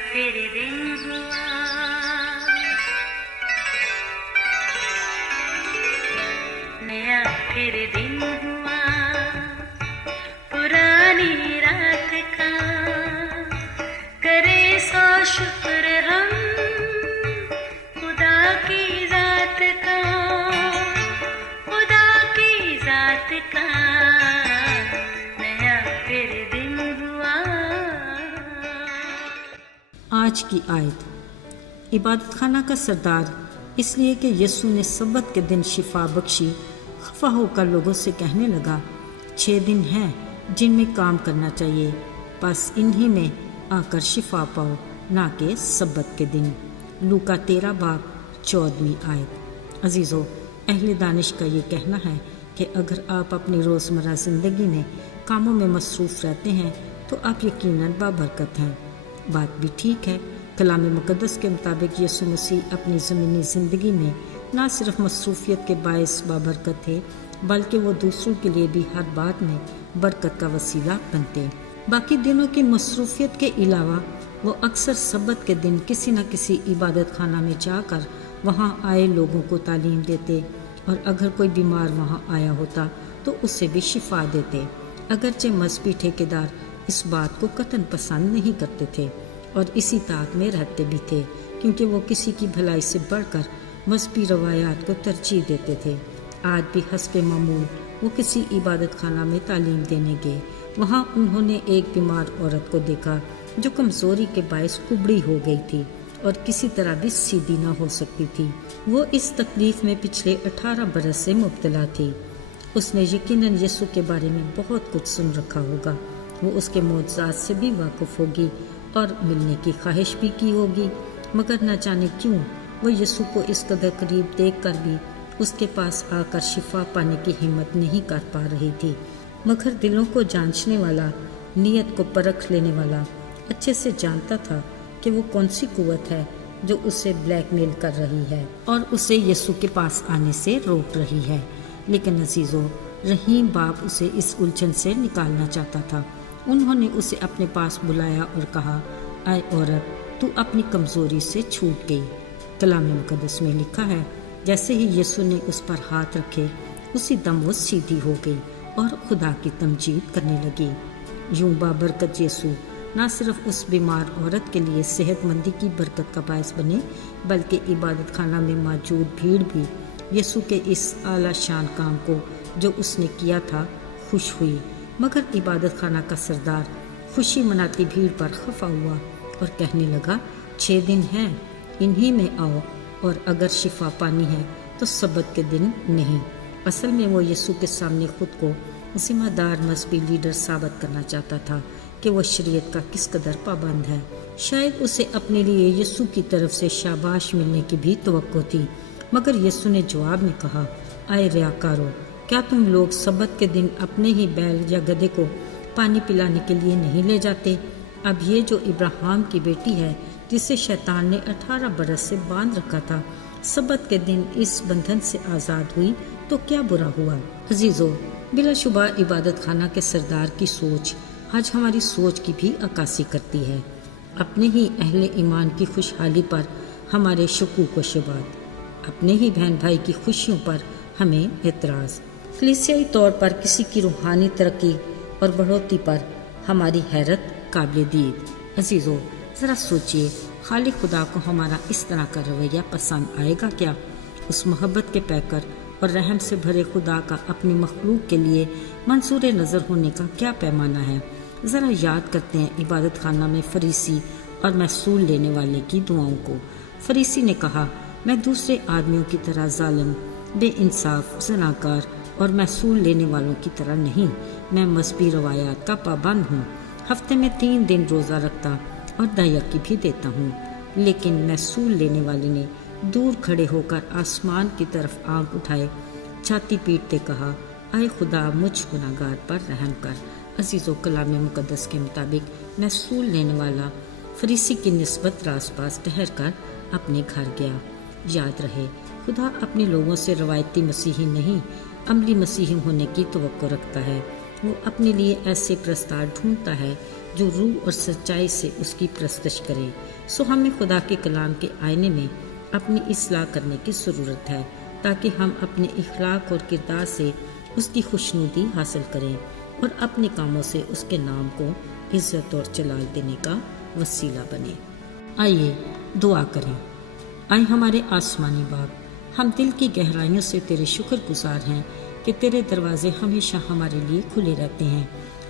फिर दिन हुआ, नया फिर दिन हुआ, पुरानी रात का करे सो शुक्र हम खुदा की जात का, खुदा की जात का नया फिर दिन हुआ। आज की आयत। इबादत खाना का सरदार इसलिए कि यीशु ने सब्बत के दिन शिफा बख्शी, खफा होकर लोगों से कहने लगा, 6 दिन हैं जिनमें काम करना चाहिए, बस इन्हीं में आकर शिफा पाओ, ना कि सब्बत के दिन। लूका 13 बाब 14वीं आयत। अजीज़ों, अहले दानिश का ये कहना है कि अगर आप अपनी रोज़मर्रा ज़िंदगी में कामों में मसरूफ़ रहते हैं तो आप यकीनन बाबरकत हैं। बात भी ठीक है। कलाम मुक़द्दस के मुताबिक यीशु मसीह अपनी ज़मीनी ज़िंदगी में ना सिर्फ मसरूफ़ियत के बायस बाबरकत थे, बल्कि वो दूसरों के लिए भी हर बात में बरकत का वसीला बनते। बाकी दिनों की मसरूफ़ियत के अलावा वो अक्सर सब्बत के दिन किसी न किसी इबादत खाना में जाकर वहाँ आए लोगों को तालीम देते, और अगर कोई बीमार वहाँ आया होता तो उससे भी शिफा देते। अगरचे मजहबी ठेकेदार इस बात को कतन पसंद नहीं करते थे और इसी ताक में रहते भी थे, क्योंकि वो किसी की भलाई से बढ़कर मजहबी रवायात को तरजीह देते थे। आज भी हस्बे मामूल वो किसी इबादत खाना में तालीम देने गए। वहाँ उन्होंने एक बीमार औरत को देखा जो कमज़ोरी के बायस कुबड़ी हो गई थी और किसी तरह भी सीधी ना हो सकती थी। वो इस तकलीफ में पिछले 18 बरस से मुब्तला थी। उसने यकीनन यीशु के बारे में बहुत कुछ सुन रखा होगा। वो उसके मौजज़ात से भी वाकिफ़ होगी और मिलने की ख्वाहिश भी की होगी, मगर न जाने क्यों वो यीशु को इस कदर करीब देखकर भी उसके पास आकर शिफा पाने की हिम्मत नहीं कर पा रही थी। मगर दिलों को जांचने वाला, नीयत को परख लेने वाला अच्छे से जानता था कि वो कौन सी कुव्वत है जो उसे ब्लैकमेल कर रही है और उसे यीशु के पास आने से रोक रही है। लेकिन अजीज़ों, रहीम बाप उसे इस उलझन से निकालना चाहता था। उन्होंने उसे अपने पास बुलाया और कहा, आए औरत, तू अपनी कमज़ोरी से छूट गई। कलाम मुक़द्दस में लिखा है, जैसे ही यीशु ने उस पर हाथ रखे उसी दम वो सीधी हो गई और खुदा की तमजीद करने लगी। यूं बाबरकत यीशु न सिर्फ उस बीमार औरत के लिए सेहतमंदी की बरकत का बायस बने, बल्कि इबादत खाना में मौजूद भीड़ भी यीशु के इस आला शान काम को जो उसने किया था खुश हुई। मगर इबादत खाना का सरदार खुशी मनाती भीड़ पर खफा हुआ और कहने लगा, 6 दिन हैं, इन्हीं में आओ, और अगर शिफा पानी है तो सब्बत के दिन नहीं। असल में वो यीशु के सामने खुद को जिम्मेदार मजहबी लीडर साबित करना चाहता था कि वो शरीयत का किस कदर पाबंद है। शायद उसे अपने लिए यीशु की तरफ से शाबाश मिलने की भी तवक्को थी, मगर यीशु ने जवाब में कहा, आए रियाकारो, क्या तुम लोग सब्बत के दिन अपने ही बैल या गधे को पानी पिलाने के लिए नहीं ले जाते? अब ये जो इब्राहिम की बेटी है, जिसे शैतान ने 18 बरस से बांध रखा था, सब्बत के दिन इस बंधन से आज़ाद हुई तो क्या बुरा हुआ? अजीज़ों, बिलाशुबा इबादत खाना के सरदार की सोच आज हमारी सोच की भी अक्कासी करती है। अपने ही अहले ईमान की खुशहाली पर हमारे शकूक व शुबात, अपने ही बहन भाई की खुशियों पर हमें एतराज़, कलीसियाई तौर पर किसी की रूहानी तरक्की और बढ़ोतरी पर हमारी हैरत काबिल दीद। अजीज़ों, ज़रा सोचिए, खालिक खुदा को हमारा इस तरह का रवैया पसंद आएगा क्या? उस मोहब्बत के पैकर और रहम से भरे खुदा का अपनी मखलूक के लिए मंसूर नज़र होने का क्या पैमाना है? ज़रा याद करते हैं इबादत खाना में फरीसी और महसूल लेने वाले की दुआओं को। फरीसी ने कहा, मैं दूसरे आदमियों की तरह जालिम, बेइंसाफ, ज़नाकार और महसूल लेने वालों की तरह नहीं, मैं मजहबी रवायात का पाबंद हूँ। हफ्ते में 3 दिन रोज़ा रखता और दयकी भी देता हूँ। लेकिन महसूल लेने वाले ने दूर खड़े होकर आसमान की तरफ आंख उठाए, छाती पीटते कहा, आए खुदा, मुझ गुनाहगार पर रहम कर। अजीज़ों, कलाम मुक़द्दस के मुताबिक महसूल लेने वाला फरीसी की निस्बत रास पास ठहर कर अपने घर गया। याद रहे, खुदा अपने लोगों से रवायती मसीही नहीं, अमली मसीही होने की तवक्को रखता है। وہ اپنے لیے ایسے پرستار ڈھونڈتا ہے جو روح اور سچائی سے اس کی پرستش کرے۔ سو ہمیں خدا کے کلام کے آئینے میں اپنی اصلاح کرنے کی ضرورت ہے تاکہ ہم اپنے اخلاق اور کردار سے اس کی خوشنودی حاصل کریں اور اپنے کاموں سے اس کے نام کو عزت اور جلال دینے کا وسیلہ بنے۔ آئیے دعا کریں۔ آئے ہمارے آسمانی باپ، ہم دل کی گہرائیوں سے تیرے شکر گزار ہیں کہ تیرے دروازے ہمیشہ ہمارے لیے کھلے رہتے ہیں۔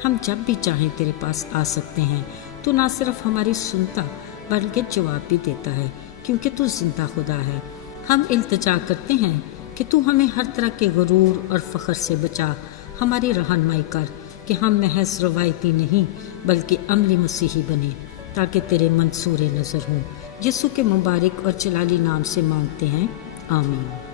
ہم جب بھی چاہیں تیرے پاس آ سکتے ہیں۔ تو نہ صرف ہماری سنتا بلکہ جواب بھی دیتا ہے، کیونکہ تو زندہ خدا ہے۔ ہم التجا کرتے ہیں کہ تو ہمیں ہر طرح کے غرور اور فخر سے بچا، ہماری رہنمائی کر کہ ہم محض روایتی نہیں بلکہ عملی مسیحی بنیں، تاکہ تیرے منصور نظر ہوں۔ یسوع کے مبارک اور جلالی نام سے مانگتے ہیں، آمین۔